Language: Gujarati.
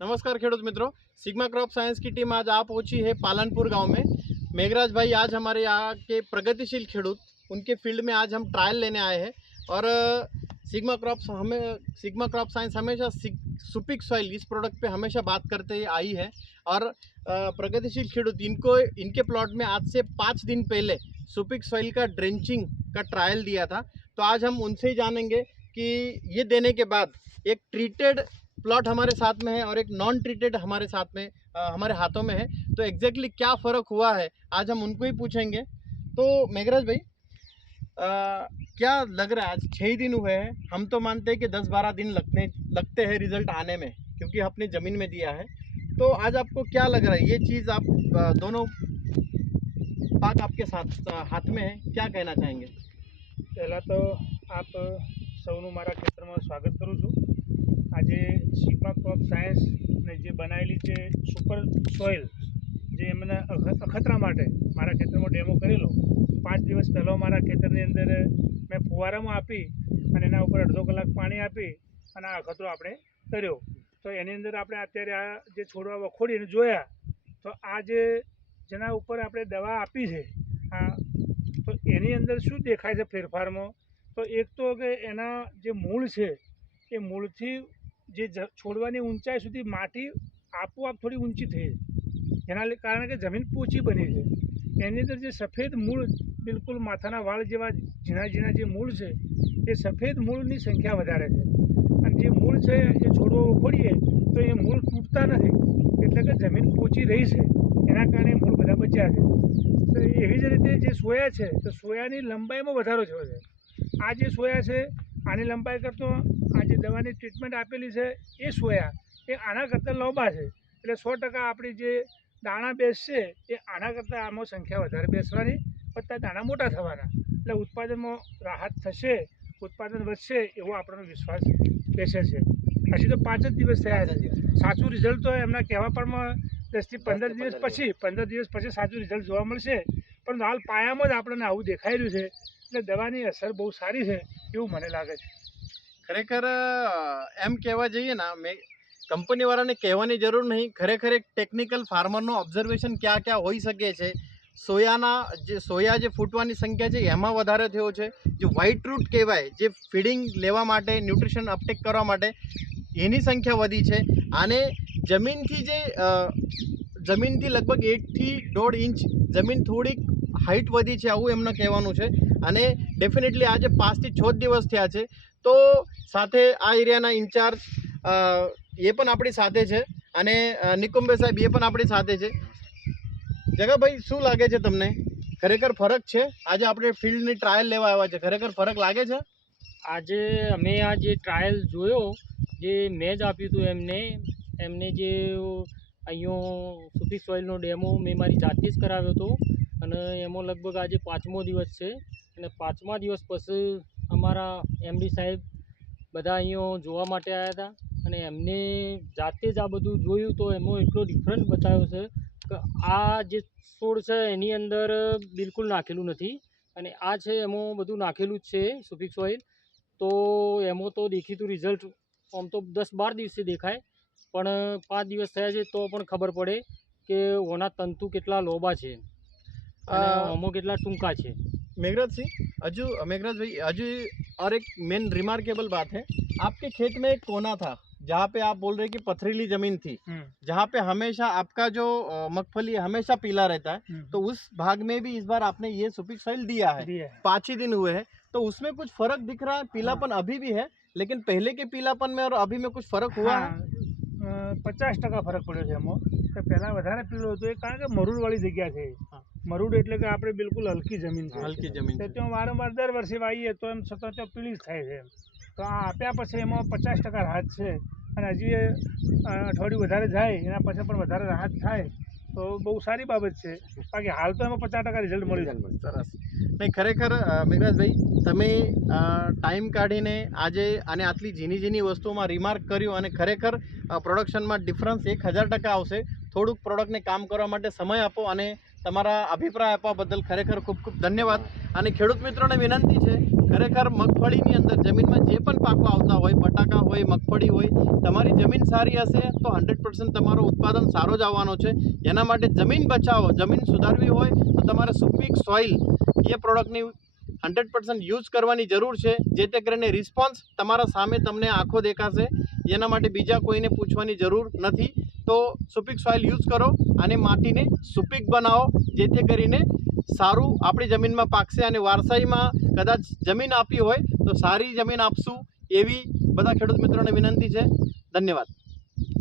नमस्कार खेडूत मित्रों, सिग्मा क्रॉप साइंस की टीम आज आ पहुंची है पालनपुर गांव में। मेघराज भाई आज हमारे यहाँ के प्रगतिशील खेडूत, उनके फील्ड में आज हम ट्रायल लेने आए हैं। और सिग्मा क्रॉप साइंस हमेशा सुपिक सॉइल इस प्रोडक्ट पे हमेशा बात करते आई है। और प्रगतिशील खेडूत इनके प्लॉट में आज से 5 दिन पहले सुपिक सॉइल का ड्रेंचिंग का ट्रायल दिया था। तो आज हम उनसे ही जानेंगे कि ये देने के बाद एक ट्रीटेड प्लॉट हमारे साथ में है और एक नॉन ट्रीटेड हमारे साथ में हमारे हाथों में है, तो एग्जैक्टली क्या फ़र्क हुआ है आज हम उनको ही पूछेंगे। तो मेघराज भाई, क्या लग रहा है, आज 6 दिन हुए हैं, हम तो मानते हैं कि 10-12 दिन लगते हैं रिजल्ट आने में, क्योंकि अपनी ज़मीन में दिया है। तो आज आपको क्या लग रहा है, ये चीज़ आप दोनों पाक आपके साथ हाथ में है, क्या कहना चाहेंगे? पहला तो आप સૌનું મારા ખેતરમાં સ્વાગત કરું છું। આજે સિગ્મા ક્રોપ સાયન્સને જે બનાવેલી છે સુપર સોઇલ, જે એમના અખતરા માટે મારા ખેતરમાં ડેમો કરેલો 5 દિવસ પહેલાં મારા ખેતરની અંદર મેં ફુવારામાં આપી અને એના ઉપર અડધો કલાક પાણી આપી અને આ અખતરો આપણે કર્યો। તો એની અંદર આપણે અત્યારે આ જે છોડવા વખોડીને જોયા તો આ જેના ઉપર આપણે દવા આપી છે તો એની અંદર શું દેખાય છે ફેરફારમાં? તો એક તો કે એના જે મૂળ છે એ મૂળથી જે છોડવાની ઊંચાઈ સુધી માટી આપોઆપ થોડી ઊંચી થઈ છે, જેના કારણે કે જમીન પોચી બની છે। એની અંદર જે સફેદ મૂળ બિલકુલ માથાના વાળ જેવા ઝીણા ઝીણા જે મૂળ છે એ સફેદ મૂળની સંખ્યા વધારે છે। અને જે મૂળ છે એ છોડવો ઉખોડીએ તો એ મૂળ તૂટતા નથી, એટલે કે જમીન પોચી રહી છે, એના કારણે મૂળ બધા બચ્યા છે। તો એવી જ રીતે જે સોયા છે તો સોયાની લંબાઈમાં વધારો થયો છે। આ જે સોયા છે આની લંબાઈ કરતાં આ જે દવાની ટ્રીટમેન્ટ આપેલી છે એ સોયા એ આના કરતાં લાંબા છે, એટલે 100% આપણી જે દાણા બેસશે એ આના કરતાં આમાં સંખ્યા વધારે બેસવાની, બધા દાણા મોટા થવાના, એટલે ઉત્પાદનમાં રાહત થશે, ઉત્પાદન વધશે એવો આપણો વિશ્વાસ બેસે છે। હજી તો 5 જ દિવસ થયા છે, સાચું રિઝલ્ટ તો એમના કહેવા પરમાં 10 થી 15 દિવસ પછી સાચું રિઝલ્ટ જોવા મળશે, પણ હાલ પાયામાં જ આપણને આવું દેખાઈ રહ્યું છે, એટલે દવાની અસર બહુ સારી છે એવું મને લાગે છે। ખરેખર એમ કહેવા જઈએ ને, કંપની વાળાને કહેવાની જરૂર નહીં, ખરેખર એક ટેકનિકલ ફાર્મરનો ઓબ્ઝર્વેશન ક્યાં ક્યાં હોઈ શકે છે। સોયા જે ફૂટવાની સંખ્યા છે એમાં વધારે થયો છે, જે વ્હાઇટ રૂટ કહેવાય, જે ફીડિંગ લેવા માટે, ન્યુટ્રિશન અપટેક કરવા માટે એની સંખ્યા વધી છે। આને જમીનથી લગભગ 1 થી 1.5 ઇંચ જમીન થોડીક હાઇટ વધી છે, આવું એમનું કહેવાનું છે। અને ડેફિનેટલી આજે 5 થી 6 દિવસ થયા છે। તો સાથે આ એરિયાના ઇન્ચાર્જ એ પણ આપણી સાથે છે, અને નિકુંબે સાહેબ એ પણ આપણી સાથે છે। જગાભાઈ, શું લાગે છે તમને, ખરેખર ફરક છે? આજે આપણે ફિલ્ડની ટ્રાયલ લેવા આવ્યા છે, ખરેખર ફરક લાગે છે? આજે અમે આ જે ટ્રાયલ જોયો, જે મેં જ આપ્યું હતું એમને જે અહીંયા સુપી સોઇલનો ડેમો મેં મારી જાતે જ કરાવ્યો હતો, અને એમાં લગભગ આજે 5મો દિવસ છે। અને 5મા દિવસ પછી અમારા એમડી સાહેબ બધા અહીંયા જોવા માટે આવ્યા હતા, અને એમને જાતે જ આ બધું જોયું તો એમાં એટલો ડિફરન્સ બતાવ્યો છે કે આ જે છોડ છે એની અંદર બિલકુલ નાખેલું નથી, અને આ છે એમાં બધું નાખેલું જ છે સુપી સોઇલ। તો એમાં તો દેખીતું રિઝલ્ટ આમ તો 10-12 દિવસે દેખાય, પણ 5 દિવસ થયા છે તો પણ ખબર પડે કે ઓના તંતુ કેટલા લોબા છે અને આમાં કેટલા ટૂંકા છે। मेघराज भाई, अजू और एक मेन रिमार्केबल बात है, आपके खेत में एक कोना था जहाँ पे आप बोल रहे हैं कि पथरीली जमीन थी, जहाँ पे हमेशा आपका जो मगफली हमेशा पीला रहता है, तो उस भाग में भी इस बार आपने ये सुपिक सॉइल दिया है। 5 ही दिन हुए हैं, तो उसमें कुछ फर्क दिख रहा है? पीलापन अभी भी है, लेकिन पहले के पीलापन में और अभी में कुछ फर्क हुआ है? 50% ફરક પડ્યો છે એમાં। તો પહેલાં વધારે પીળું હતું, એ કારણ કે મરૂડવાળી જગ્યા છે। મરૂડ એટલે કે આપણે બિલકુલ હલકી જમીન છે, હલકી જમીન તો ત્યાં વારંવાર દર વર્ષે વાવીએ તો એમ સતત ત્યાં પીળી જ થાય છે। તો આ આપ્યા પછી એમાં 50% રાહત છે, અને હજી અઠવાડિયું વધારે જાય એના પછી પણ વધારે રાહત થાય તો બહુ સારી બાબત છે। બાકી હાલ તો એમાં 50% રિઝલ્ટ મળ્યું છે। સરસ। નહીં, ખરેખર મેઘરાજભાઈ, તમે ટાઈમ કાઢીને આજે આને આટલી ઝીણી વસ્તુઓમાં રિમાર્ક કર્યું, અને ખરેખર પ્રોડક્શનમાં ડિફરન્સ 1000% આવશે। થોડુંક પ્રોડક્ટને કામ કરવા માટે સમય આપો, અને તમારા અભિપ્રાય આપવા બદલ ખરેખર ખૂબ ખૂબ ધન્યવાદ। અને ખેડૂત મિત્રોને વિનંતી છે ખરેખર મગફળીની અંદર જમીનમાં જે પણ પાકો આવતા હોય, બટાકા હોય, મગફળી હોય, તમારી જમીન સારી હશે તો 100% તમારો ઉત્પાદન સારો જ આવવાનો છે. એના માટે જમીન બચાવો, જમીન સુધારવી હોય તો તમારે સુપીક સોઇલ એ પ્રોડક્ટની 100% યુઝ કરવાની જરૂર છે, જેથી કરીને રિસ્પોન્સ તમારા સામે તમને આંખો દેખાશે. એના માટે બીજા કોઈને પૂછવાની જરૂર નથી. તો સુપીક સોઇલ યુઝ કરો અને માટીને સુપીક બનાવો, જેથી કરીને સારું આપણી જમીનમાં પાકશે. અને વારસાઈમાં કદાચ જમીન આપી હોય તો સારી જમીન આપશું એવી બધા ખેડૂત મિત્રોને વિનંતી છે. ધન્યવાદ.